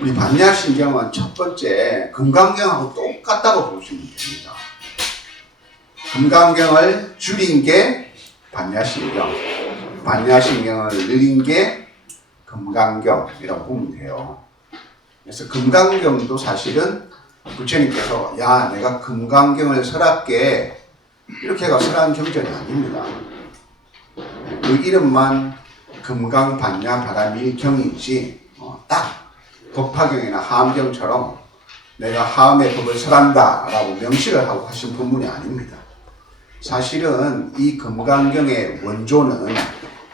우리 반야신경은 첫 번째 금강경하고 똑같다고 보시면 됩니다. 금강경을 줄인 게 반야신경, 반야신경을 늘린 게 금강경이라고 보면 돼요. 그래서 금강경도 사실은 부처님께서 야 내가 금강경을 설할게 이렇게 해서 설한 경전이 아닙니다. 그 이름만 금강반야바라밀경이지 딱 법화경이나 하암경처럼 내가 하암의 법을 설한다 라고 명시를 하고 하신 법문이 아닙니다. 사실은 이 금강경의 원조는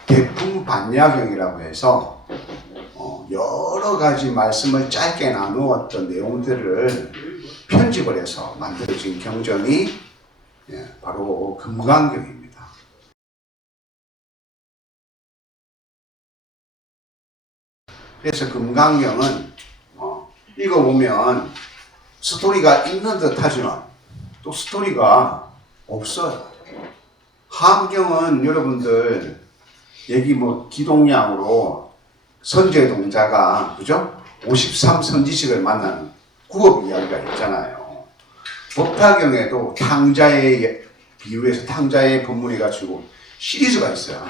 대풍반야경이라고 해서 여러 가지 말씀을 짧게 나누었던 내용들을 편집을 해서 만들어진 경전이 바로 금강경입니다. 그래서 금강경은 읽어보면 스토리가 있는 듯 하지만 또 스토리가 없어요. 하암경은 여러분들 얘기 기동량으로 선제동자가 그죠? 53선지식을 만나는 구업 이야기가 있잖아요. 법화경에도 탕자의 비유해서 탕자의 법문이 가지고 시리즈가 있어요.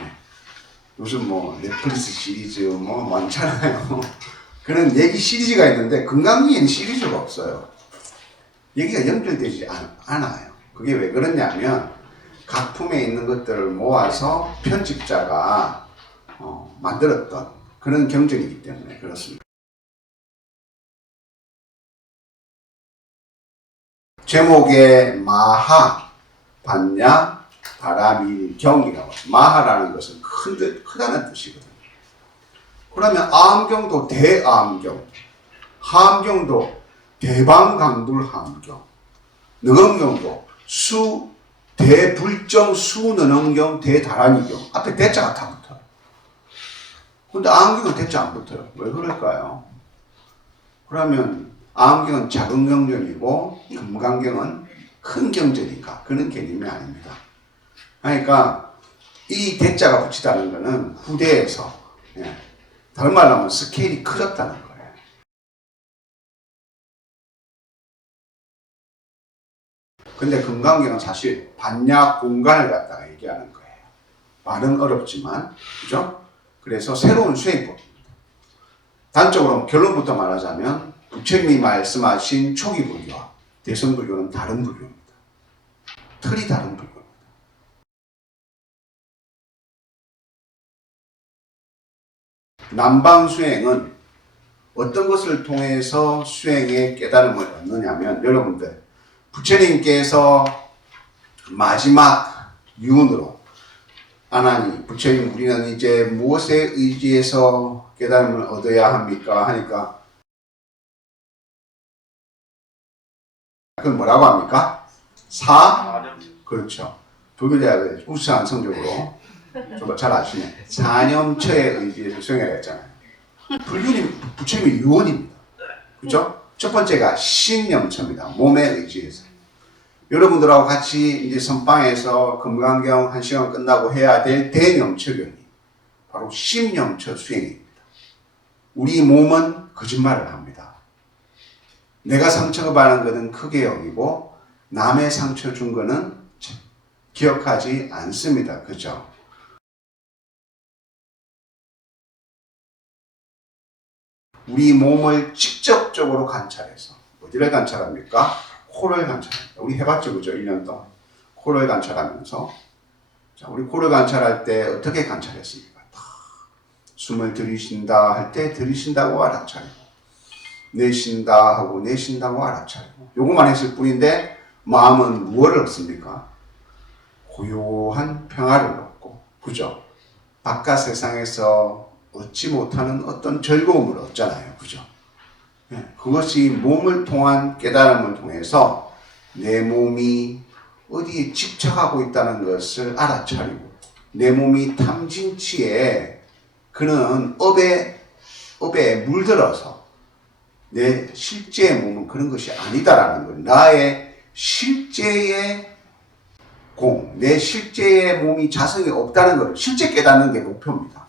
요즘 넷플릭스 시리즈 많잖아요. 그런 얘기 시리즈가 있는데 금강경에는 시리즈가 없어요. 얘기가 연결되지 않아요. 그게 왜 그러냐면 각품에 있는 것들을 모아서 편집자가 만들었던 그런 경전이기 때문에 그렇습니다. 제목에 마하, 반야, 바라밀경이라고 해요. 마하라는 것은 크다는 뜻이거든요. 그러면 아암경도 대아암경, 하암경도 대방강불하암경, 능엄경도 대불정 수능엄경 대다란이경 앞에 대자가 다 붙어요. 근데 아암경은 대자 안 붙어요. 왜 그럴까요? 그러면 아암경은 작은 경전이고 금강경은 큰 경전이니까 그런 개념이 아닙니다. 그러니까 이 대자가 붙이다는 것은 후대에서 다른 말로 하면 스케일이 커졌다는 거예요. 근데 금강경은 사실 반야 공간을 갖다가 얘기하는 거예요. 말은 어렵지만 그죠? 그래서 새로운 수행법입니다. 단적으로 결론부터 말하자면 부처님이 말씀하신 초기 불교와 대선 불교는 다른 불교입니다. 틀이 다른 불교입니다. 남방 수행은 어떤 것을 통해서 수행의 깨달음을 얻느냐면 여러분들 부처님께서 마지막 유언으로 아나니 부처님 우리는 이제 무엇에 의지해서 깨달음을 얻어야 합니까? 하니까 그건 뭐라고 합니까? 그렇죠. 불교대학의 우수한 성적으로 좀 잘 아시네. 사념처에 의지해서 수행해야 했잖아요. 불교는 부처님의 유언입니다. 그렇죠? 첫 번째가 신념처입니다. 몸에 의지해서. 여러분들하고 같이 이제 선방에서 금강경 1시간 끝나고 해야 될 대념처경이 바로 신념처 수행입니다. 우리 몸은 거짓말을 합니다. 내가 상처받은 것은 크게 여기고 남의 상처 준 것은 기억하지 않습니다. 그죠? 우리 몸을 직접적으로 관찰해서 어디를 관찰합니까? 코를 관찰합니다. 우리 해봤죠, 그죠? 1년 동안 코를 관찰하면서 자, 우리 코를 관찰할 때 어떻게 관찰했습니까? 숨을 들이쉰다 할 때 들이쉰다고 알아차리고 내쉰다 하고 내쉰다고 알아차리고 요것만 했을 뿐인데 마음은 무엇을 얻습니까? 고요한 평화를 얻고 그죠? 바깥 세상에서 얻지 못하는 어떤 즐거움을 얻잖아요. 그죠? 그것이 몸을 통한 깨달음을 통해서 내 몸이 어디에 집착하고 있다는 것을 알아차리고 내 몸이 탐진치에 그는 업에 물들어서 내 실제의 몸은 그런 것이 아니다라는 걸 나의 실제의 내 실제의 몸이 자성이 없다는 걸 실제 깨닫는 게 목표입니다.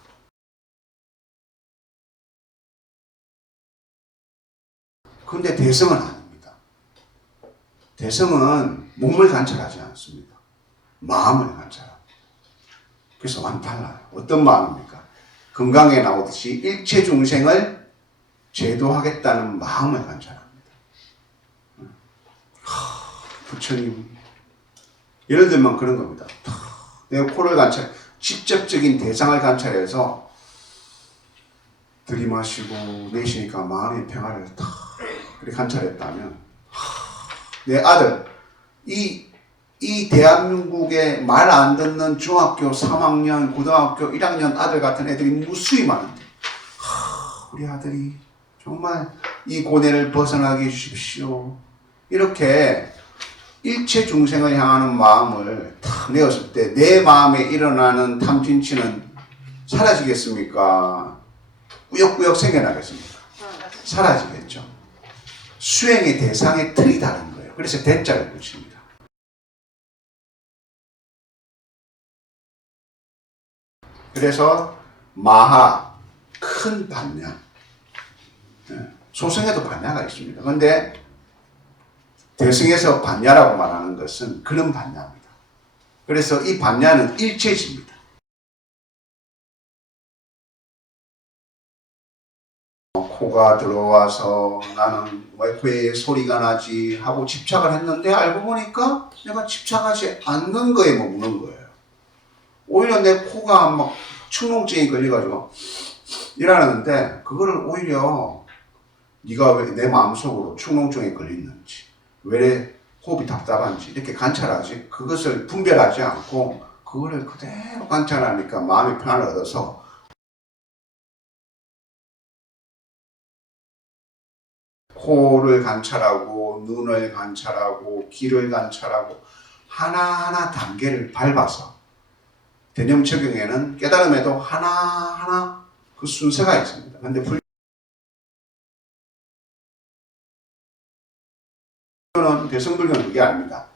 근데 대성은 아닙니다. 대성은 몸을 관찰하지 않습니다. 마음을 관찰합니다. 그래서 완전 달라요. 어떤 마음입니까? 건강에 나오듯이 일체 중생을 제도하겠다는 마음을 관찰합니다. 부처님, 예를 들면 그런 겁니다. 내가 코를 관찰, 직접적인 대상을 관찰해서 들이마시고 내쉬니까 마음의 평화를 탁 그렇게 관찰했다면, 내 아들, 이 대한민국에 말 안 듣는 중학교 3학년, 고등학교 1학년 아들 같은 애들이 무수히 많은데, 우리 아들이 정말 이 고뇌를 벗어나게 해주십시오. 이렇게 일체 중생을 향하는 마음을 탁 내었을 때 내 마음에 일어나는 탐진치는 사라지겠습니까? 꾸역꾸역 생겨나겠습니까? 사라지겠죠. 수행의 대상의 틀이 다른 거예요. 그래서 대자를 붙입니다. 그래서 마하, 큰 반야, 소승에도 반야가 있습니다. 그런데 대승에서 반야라고 말하는 것은 그런 반야입니다. 그래서 이 반야는 일체지입니다. 코가 들어와서 나는 왜 코에 소리가 나지 하고 집착을 했는데 알고 보니까 내가 집착하지 않는 거에 머무는 거예요. 오히려 내 코가 막 축농증이 걸려가지고 일하는데 그거를 오히려 네가 왜 내 마음속으로 축농증에 걸렸는지 왜 호흡이 답답한지 이렇게 관찰하지 그것을 분별하지 않고 그거를 그대로 관찰하니까 마음의 평안을 얻어서 코를 관찰하고 눈을 관찰하고 귀를 관찰하고 하나하나 단계를 밟아서 개념 적용에는 깨달음에도 하나하나 그 순서가 있습니다. 그런데 불교는 대승불교는 그게 아닙니다.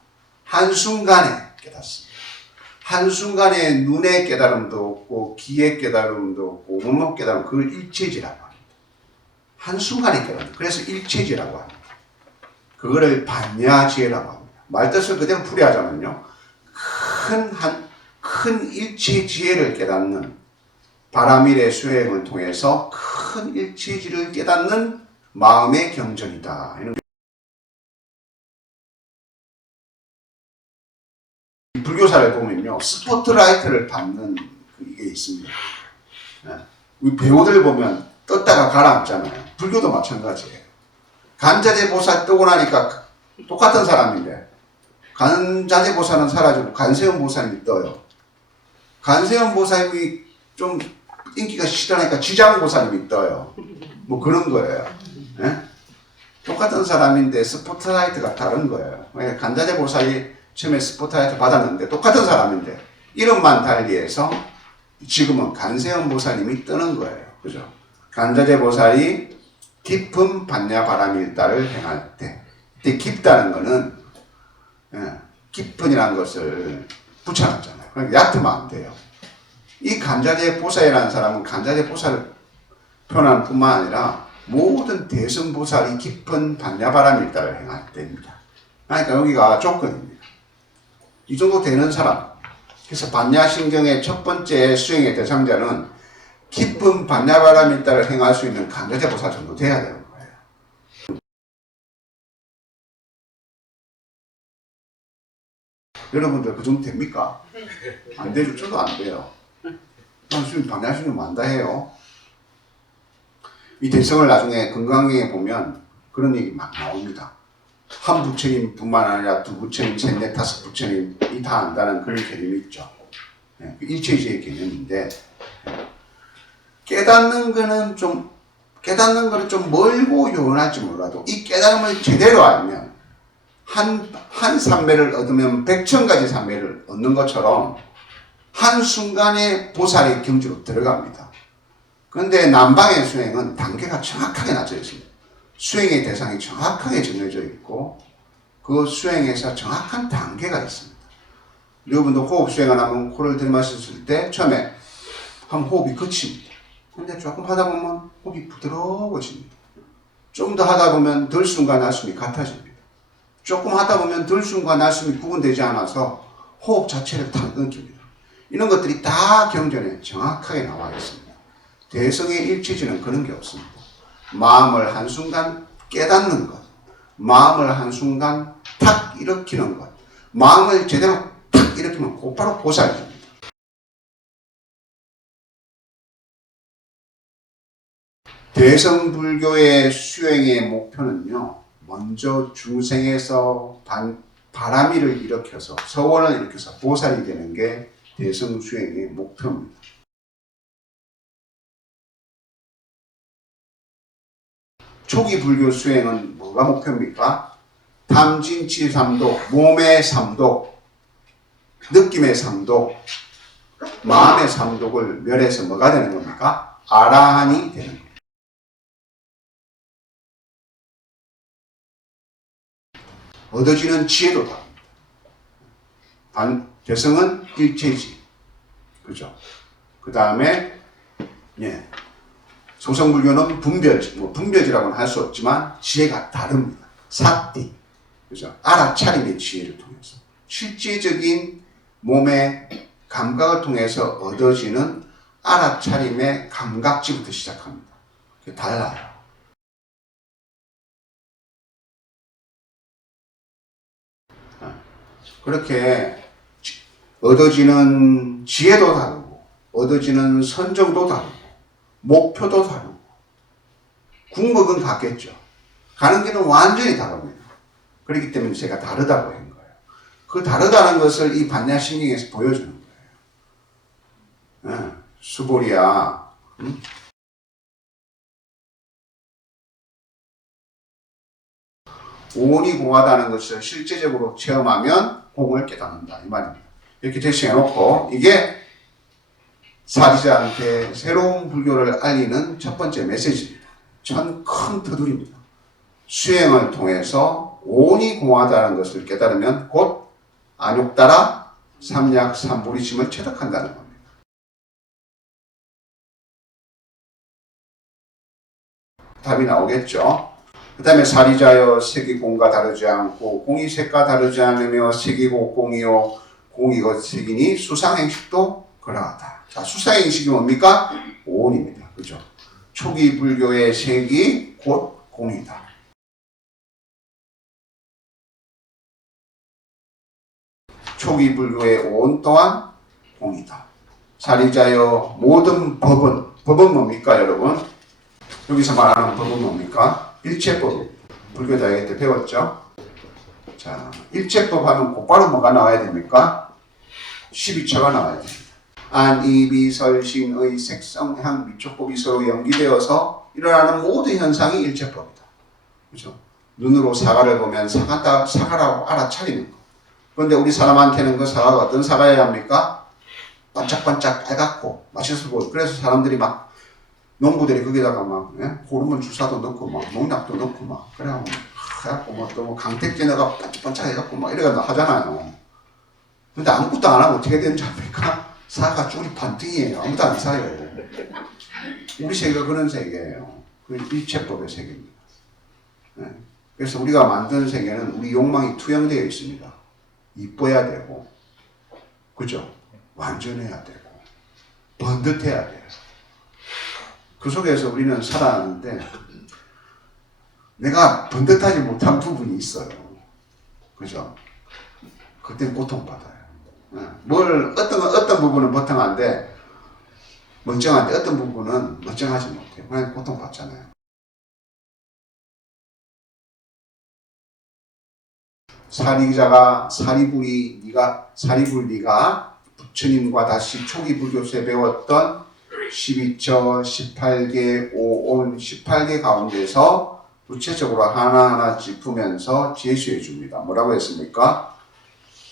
한순간에 깨닫습니다. 한순간에 눈의 깨달음도 없고 귀의 깨달음도 없고 몸의 깨달음 그걸 일체지라고 합니다. 한순간에 깨닫는 그래서 일체지라고 합니다. 그거를 반야지혜라고 합니다. 말뜻을 그대로 풀이하자면요. 큰 일체지혜를 깨닫는 바라밀의 수행을 통해서 큰 일체지를 깨닫는 마음의 경전이다. 불교사를 보면요. 스포트라이트를 받는 이게 있습니다. 우리 배우들 보면 떴다가 가라앉잖아요. 불교도 마찬가지예요. 간자재보살 뜨고 나니까 똑같은 사람인데 간자재보살은 사라지고 간세음 보살이 떠요. 간세음 보살이 좀 인기가 시들하니까 지장보살이 떠요. 뭐 그런 거예요. 네? 똑같은 사람인데 스포트라이트가 다른 거예요. 간자재보살이 처음에 스포트라이트 받았는데 똑같은 사람인데 이름만 달리해서 지금은 간세음 보살님이 뜨는 거예요. 그죠? 간자재보살이 깊은 반야바라밀다를 행할 때, 이때 깊다는 거는 깊은이라는 것을 붙여놨잖아요. 그러니까 얕으면 안 돼요. 이 간자재보살이라는 사람은 간자재보살을 표현하는 뿐만 아니라 모든 대승보살이 깊은 반야바라밀다를 행할 때입니다. 그러니까 여기가 조건입니다. 이 정도 되는 사람. 그래서 반야신경의 첫 번째 수행의 대상자는 깊은 반야바라밀다를 행할 수 있는 간자재보살 정도 돼야 되는 거예요. 여러분들 그 정도 됩니까? 안 되죠. 저도 안 돼요. 지금 반야신경 만다 해요. 이 대성을 나중에 건강에 보면 그런 얘기 막 나옵니다. 한 부처님 뿐만 아니라 두 부처님, 셋, 넷, 다섯 부처님이 다 안다는 그런 개념이 있죠. 일체주의 개념인데, 깨닫는 거는 좀 멀고 요원할지 몰라도 이 깨달음을 제대로 알면 한 삼매를 얻으면 100,000가지 삼매를 얻는 것처럼 한순간에 보살의 경지로 들어갑니다. 그런데 남방의 수행은 단계가 정확하게 낮춰져 있습니다. 수행의 대상이 정확하게 정해져 있고 그 수행에서 정확한 단계가 있습니다. 여러분도 호흡 수행을 하면 코를 들이마셨을 때 처음에 한 호흡이 거칩니다. 근데 조금 하다 보면 호흡이 부드러워집니다. 좀 더 하다 보면 들숨과 날숨이 같아집니다. 조금 하다 보면 들숨과 날숨이 구분되지 않아서 호흡 자체를 다 끊깁니다. 이런 것들이 다 경전에 정확하게 나와 있습니다. 대성의 일체지는 그런 게 없습니다. 마음을 한순간 깨닫는 것, 마음을 한순간 탁 일으키는 것, 마음을 제대로 탁 일으키면 곧바로 보살입니다. 대성불교의 수행의 목표는요, 먼저 중생에서 바람이를 일으켜서 서원을 일으켜서 보살이 되는 게 대성수행의 목표입니다. 초기 불교 수행은 뭐가 목표입니까? 탐진치 삼독, 몸의 삼독, 느낌의 삼독, 마음의 삼독을 멸해서 뭐가 되는 겁니까? 아라한이 되는 겁니다. 얻어지는 지혜도 다릅니다. 대성은 일체지. 그죠? 그 다음에, 소성불교는 분별지라고는 할 수 없지만 지혜가 다릅니다. 삭디. 그죠? 알아차림의 지혜를 통해서. 실제적인 몸의 감각을 통해서 얻어지는 알아차림의 감각지부터 시작합니다. 그게 달라요. 그렇게 얻어지는 지혜도 다르고, 얻어지는 선정도 다르고, 목표도 다르고, 궁극은 같겠죠. 가는 길은 완전히 다릅니다. 그렇기 때문에 제가 다르다고 한 거예요. 그 다르다는 것을 이 반야심경에서 보여주는 거예요. 수보리야, 오온이 공하다는 것을 실제적으로 체험하면 공을 깨닫는다 이 말입니다. 이렇게 제시해놓고 이게 사리자한테 새로운 불교를 알리는 첫 번째 메시지입니다. 전 큰 터둘입니다. 수행을 통해서 오온이 공하다는 것을 깨달으면 곧 안욕따라 삼약 삼부리심을 체득한다는 겁니다. 답이 나오겠죠. 그 다음에 사리자여 색이 공과 다르지 않고 공이 색과 다르지 않으며 색이 곧 공이요 공이 곧 색이니 수상행식도 그러하다. 자, 수상행식이 뭡니까? 오온입니다. 그죠? 초기 불교의 색이 곧 공이다. 초기 불교의 오온 또한 공이다. 사리자여 모든 법은 뭡니까 여러분? 여기서 말하는 법은 뭡니까? 일체법, 불교 다이어트 때 배웠죠? 자, 일체법 하면 곧바로 뭐가 나와야 됩니까? 12처가 나와야 됩니다. 안, 이, 비, 설, 신, 의, 색성, 향, 미촉법이 서로 연기되어서 일어나는 모든 현상이 일체법이다. 그렇죠? 눈으로 사과를 보면 사과라고 알아차리는 거. 그런데 우리 사람한테는 그 사과가 어떤 사과여야 합니까? 반짝반짝 빨갛고 맛있어 보이고 그래서 사람들이 막 농부들이 거기다가 막 호르몬 주사도 넣고 막 농약도 넣고 막 그래갖고 뭐 또 뭐 강택제 넣어가 반짝반짝 해갖고 막 이래가 하잖아요. 근데 아무것도 안 하고 어떻게 되는지 압니까? 사과 줄이 반등이에요. 아무도 안 사요. 우리 세계가 그런 세계예요. 그 일체법의 세계입니다. 그래서 우리가 만든 세계는 우리 욕망이 투영되어 있습니다. 이뻐야 되고, 그죠? 완전해야 되고, 번듯해야 돼요. 그 속에서 우리는 살아가는데 내가 번듯하지 못한 부분이 있어요. 그죠? 그땐 고통받아요. 어떤 부분은 멀쩡한데, 어떤 부분은 멀쩡하지 못해요. 그냥 고통받잖아요. 사리불리가 부처님과 다시 초기 불교수에 배웠던 12처, 18개, 5온, 18개 가운데서 구체적으로 하나하나 짚으면서 제시해 줍니다. 뭐라고 했습니까?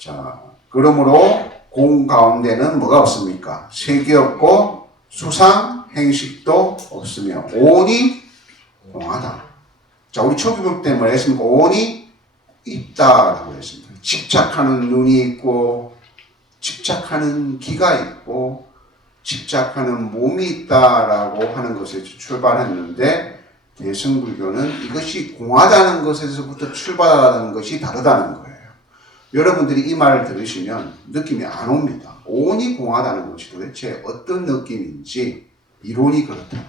자, 그러므로 공 가운데는 뭐가 없습니까? 색이 없고 수상, 행식도 없으며 오온이 공하다. 자, 우리 초기 불교 때 뭐라 했습니까? 오온이 있다라고 했습니다. 집착하는 눈이 있고 집착하는 기가 있고 집착하는 몸이 있다라고 하는 것에서 출발했는데 대승불교는 이것이 공하다는 것에서부터 출발하는 것이 다르다는 거예요. 여러분들이 이 말을 들으시면 느낌이 안 옵니다. 온이 공하다는 것이 도대체 어떤 느낌인지 이론이 그렇다는 거예요.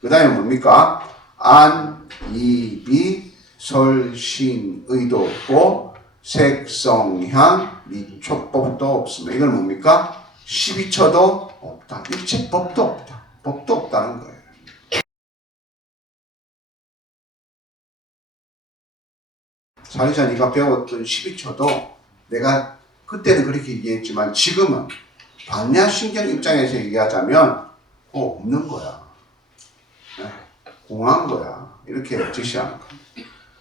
그 다음에 뭡니까? 안, 이, 비, 설, 신, 의도 없고 색성향, 미촉법도 없습니다. 이건 뭡니까? 12처도 없다. 일체법도 없다. 법도 없다는 거예요. 사리자 네가 배웠던 12처도 내가 그때는 그렇게 얘기했지만 지금은 반야신경 입장에서 얘기하자면 없는 거야. 공한 거야. 이렇게 제시하는 겁니다.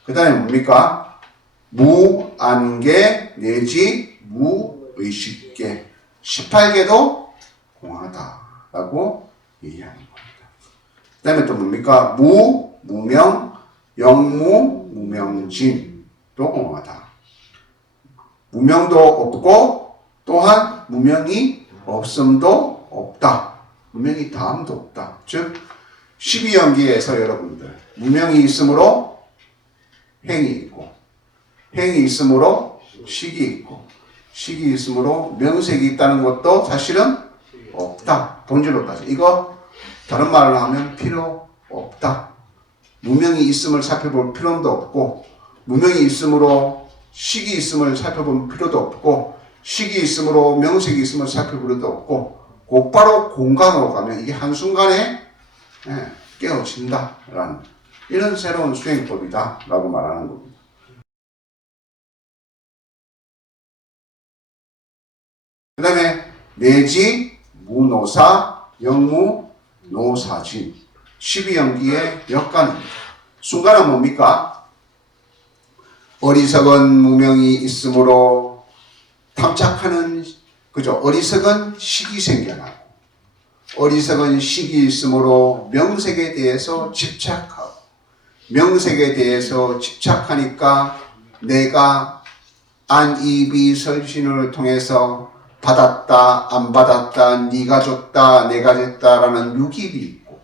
그 다음에 뭡니까? 무안개 내지 무의식계 18개도 공하다라고 얘기하는 겁니다. 그 다음에 또 뭡니까? 무명, 영무, 무명진도 공하다. 무명도 없고 또한 무명이 없음도 없다. 무명이 다음도 없다. 즉 12연기에서 여러분들 무명이 있으므로 행이 있고 행이 있으므로 식이 있고 식이 있으므로 명색이 있다는 것도 사실은 없다. 본질로 따져. 이거 다른 말로 하면 필요 없다. 무명이 있음을 살펴볼 필요도 없고 무명이 있으므로 식이 있음을 살펴볼 필요도 없고 식이 있으므로 명색이 있음을 살펴볼 필요도 없고 곧바로 공간으로 가면 이게 한순간에 깨어진다라는 이런 새로운 수행법이다 라고 말하는 겁니다. 그 다음에 내지 무노사 영무 노사진 12연기의 역관입니다. 순간은 뭡니까? 어리석은 무명이 있으므로 탐착하는 그죠? 어리석은 식이 생겨나고 어리석은 식이 있으므로 명색에 대해서 집착하고 명색에 대해서 집착하니까 내가 안이비설신을 통해서 받았다 안 받았다 네가 줬다 내가 줬다라는 유깁이 있고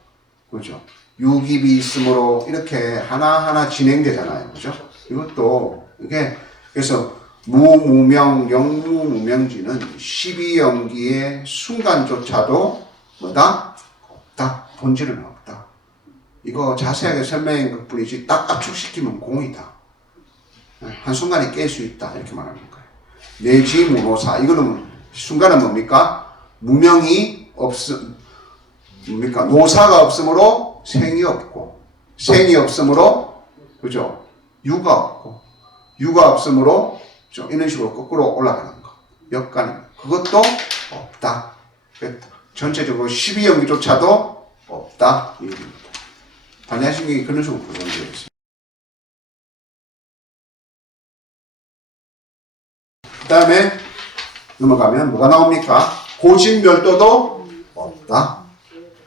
그죠? 유깁이 있으므로 이렇게 하나하나 진행되잖아요. 그죠? 이것도 이게 그래서 무무명 영무무명지는 12연기의 순간조차도 뭐다? 없다. 본질은 없다. 이거 자세하게 설명한 것 뿐이지 딱 압축시키면 공이다. 한순간에 깰 수 있다. 이렇게 말하는 거예요. 내지 무노사. 이거는 순간은 뭡니까? 무명이 뭡니까? 노사가 없으므로 생이 없고 생이 없으므로 그죠? 유가 없고 유가 없으므로 이런 식으로 거꾸로 올라가는 거. 역관입니다. 그것도 없다. 전체적으로 12연기조차도 없다. 이 얘기입니다. 반야신경이 그런 식으로 구성되어 있습니다. 그 다음에 넘어가면 뭐가 나옵니까? 고진멸도도 없다.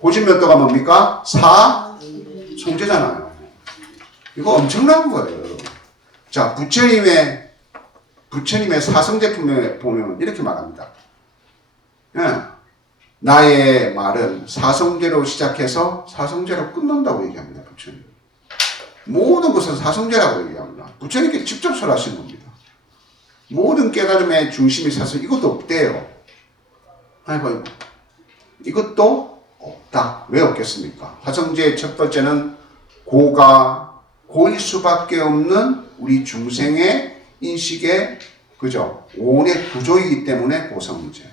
고진멸도가 뭡니까? 사성제잖아요. 이거 엄청난 거예요, 여러분. 자, 부처님의 사성제품에 보면 이렇게 말합니다. 나의 말은 사성제로 시작해서 사성제로 끝난다고 얘기합니다. 부처님. 모든 것은 사성제라고 얘기합니다. 부처님께 직접 설하신 겁니다. 모든 깨달음의 중심이 사실 이것도 없대요. 아이고. 이것도 없다. 왜 없겠습니까? 사성제의 첫 번째는 고일 수밖에 없는 우리 중생의 인식의 그죠? 온의 구조이기 때문에 고성제.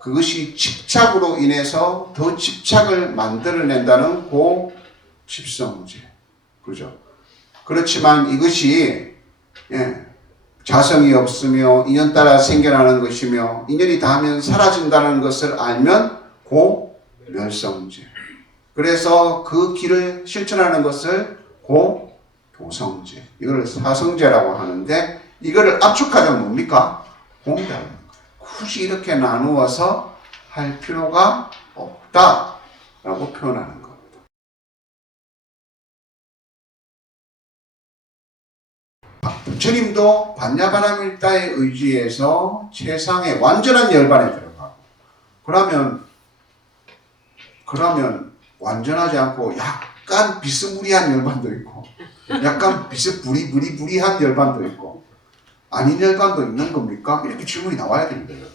그것이 집착으로 인해서 더 집착을 만들어낸다는 고집성제. 그죠? 그렇지만 이것이 자성이 없으며 인연 따라 생겨나는 것이며 인연이 닿으면 사라진다는 것을 알면 고멸성제. 그래서 그 길을 실천하는 것을 고도성제. 이걸 사성제라고 하는데 이거를 압축하자면 뭡니까? 공자라는 거예요. 굳이 이렇게 나누어서 할 필요가 없다라고 표현하는 겁니다. 부처님도 반야바라밀다의 의지에서 최상의 완전한 열반에 들어가고 그러면 완전하지 않고 약간 비스무리한 열반도 있고 약간 비스부리부리부리한 열반도 있고 아닌 열반도 있는 겁니까? 이렇게 질문이 나와야 됩니다.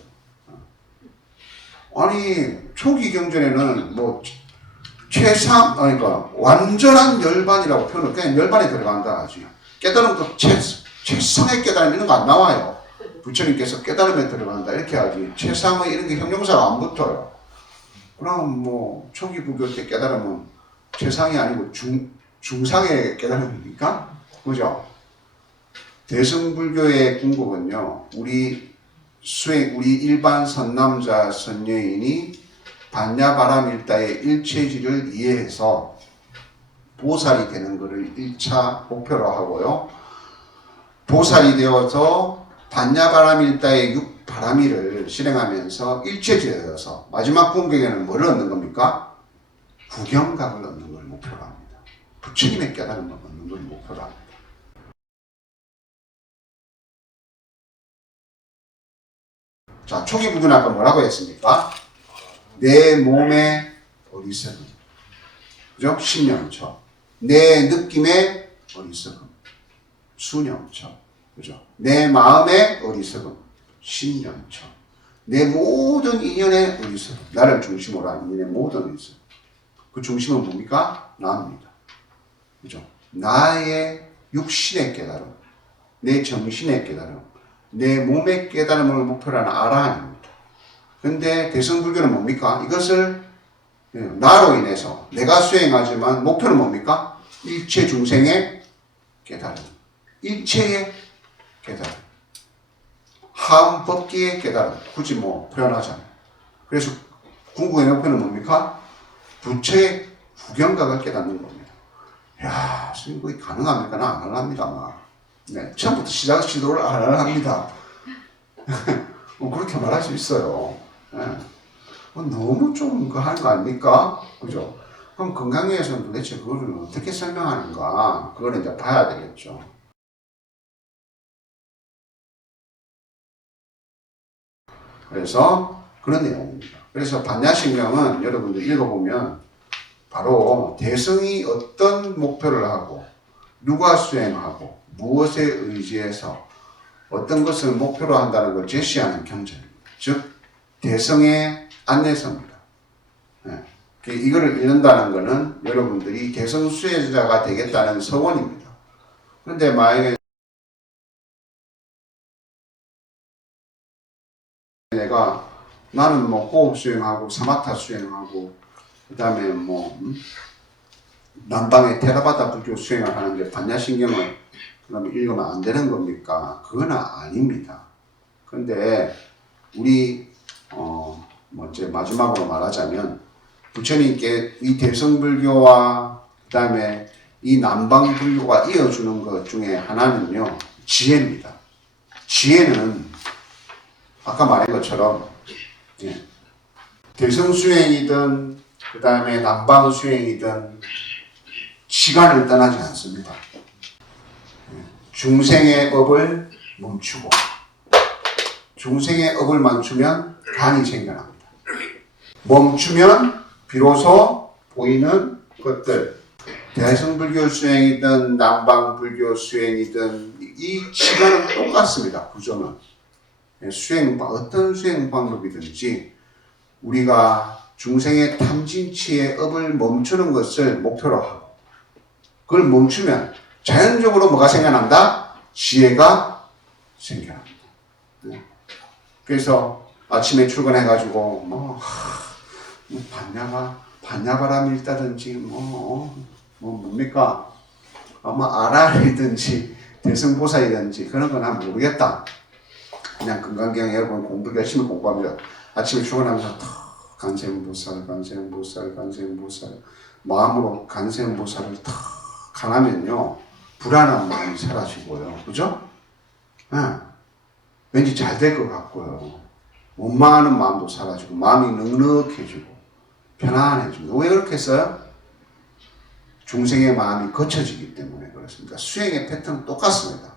아니 초기 경전에는 뭐 그러니까 완전한 열반이라고 표현을 그냥 열반에 들어간다 하지. 깨달음도 최상의 깨달음 이런 거 안 나와요. 부처님께서 깨달음에 들어간다 이렇게 하지. 최상의 이런 게 형용사가 안 붙어요. 그럼 뭐 초기 불교 때 깨달음은 최상이 아니고 중상의 깨달음입니까? 그죠? 대승불교의 궁극은요. 우리 일반 선남자 선녀인이 반야바람일다의 일체지를 이해해서 보살이 되는 것을 1차 목표로 하고요. 보살이 되어서 반야바람일다의 6바람일을 실행하면서 일체지에 되어서 마지막 궁극에는 뭐를 얻는 겁니까? 구경각을 얻는 걸 목표로 합니다. 부처님의 깨달음을 얻는 걸 목표로 합니다. 자, 초기 불교는 아까 뭐라고 했습니까? 내 몸의 어리석음, 그죠? 신념처. 내 느낌의 어리석음, 수념처, 그죠? 내 마음의 어리석음, 신념처. 내 모든 인연의 어리석음, 나를 중심으로 한 인연의 모든 어리석음. 그 중심은 뭡니까? 나입니다. 그죠? 나의 육신의 깨달음, 내 정신의 깨달음, 내 몸의 깨달음을 목표로 하는 아라한입니다. 근데 대승불교는 뭡니까? 이것을 나로 인해서 내가 수행하지만 목표는 뭡니까? 일체 중생의 깨달음, 일체의 깨달음, 하음 법기의 깨달음, 굳이 뭐 표현하자면. 그래서 궁극의 목표는 뭡니까? 부처의 구경각을 깨닫는 겁니다. 이야, 선생님 그게 가능합니까? 나 안 합니다. 네, 처음부터 시도를 안 합니다. 그렇게 말할 수 있어요. 네. 너무 좀 하는 거 아닙니까? 그죠? 그럼 건강위에서는 도대체 그거를 어떻게 설명하는가? 그거는 이제 봐야 되겠죠. 그래서 그런 내용입니다. 그래서 반야신경은 여러분들 읽어보면 바로 대승이 어떤 목표를 하고 누가 수행하고 무엇에 의지해서 어떤 것을 목표로 한다는 걸 제시하는 경전입니다. 즉 대성의 안내서입니다. 네. 이거를 읽는다는 것은 여러분들이 대성 수혜자가 되겠다는 서원입니다. 그런데 만약에 내가 나는 뭐 호흡 수행하고 사마타 수행하고 그 다음에 뭐 남방의 테라바타 불교 수행을 하는데 반야신경을 그러면 읽으면 안 되는 겁니까? 그건 아닙니다. 근데 우리 뭐 이제 마지막으로 말하자면 부처님께 이 대성불교와 그 다음에 이 남방불교가 이어주는 것 중에 하나는요 지혜입니다. 지혜는 아까 말한 것처럼 대성수행이든 그 다음에 남방수행이든 시간을 떠나지 않습니다. 중생의 업을 멈추고 중생의 업을 멈추면 간이 생겨납니다. 멈추면 비로소 보이는 것들, 대승불교 수행이든 남방불교 수행이든 이 시간은 똑같습니다. 구조는 어떤 수행 방법이든지 우리가 중생의 탐진치의 업을 멈추는 것을 목표로 하고 그걸 멈추면 자연적으로 뭐가 생겨난다? 지혜가 생겨납니다. 그래서 아침에 출근해가지고 반야바람이 있다든지 뭡니까? 아라이든지 대승보살이든지 그런 건 난 모르겠다. 그냥 금강경 여러분 공부 열심히 공부합니다. 아침에 출근하면서 간세음보살 마음으로 간세음보살을 탁 가나면요 불안한 마음이 사라지고요. 그죠? 네. 왠지 잘 될 것 같고요. 원망하는 마음도 사라지고 마음이 넉넉해지고 편안해집니다. 왜 그렇게 했어요? 중생의 마음이 거쳐지기 때문에 그렇습니다. 수행의 패턴은 똑같습니다.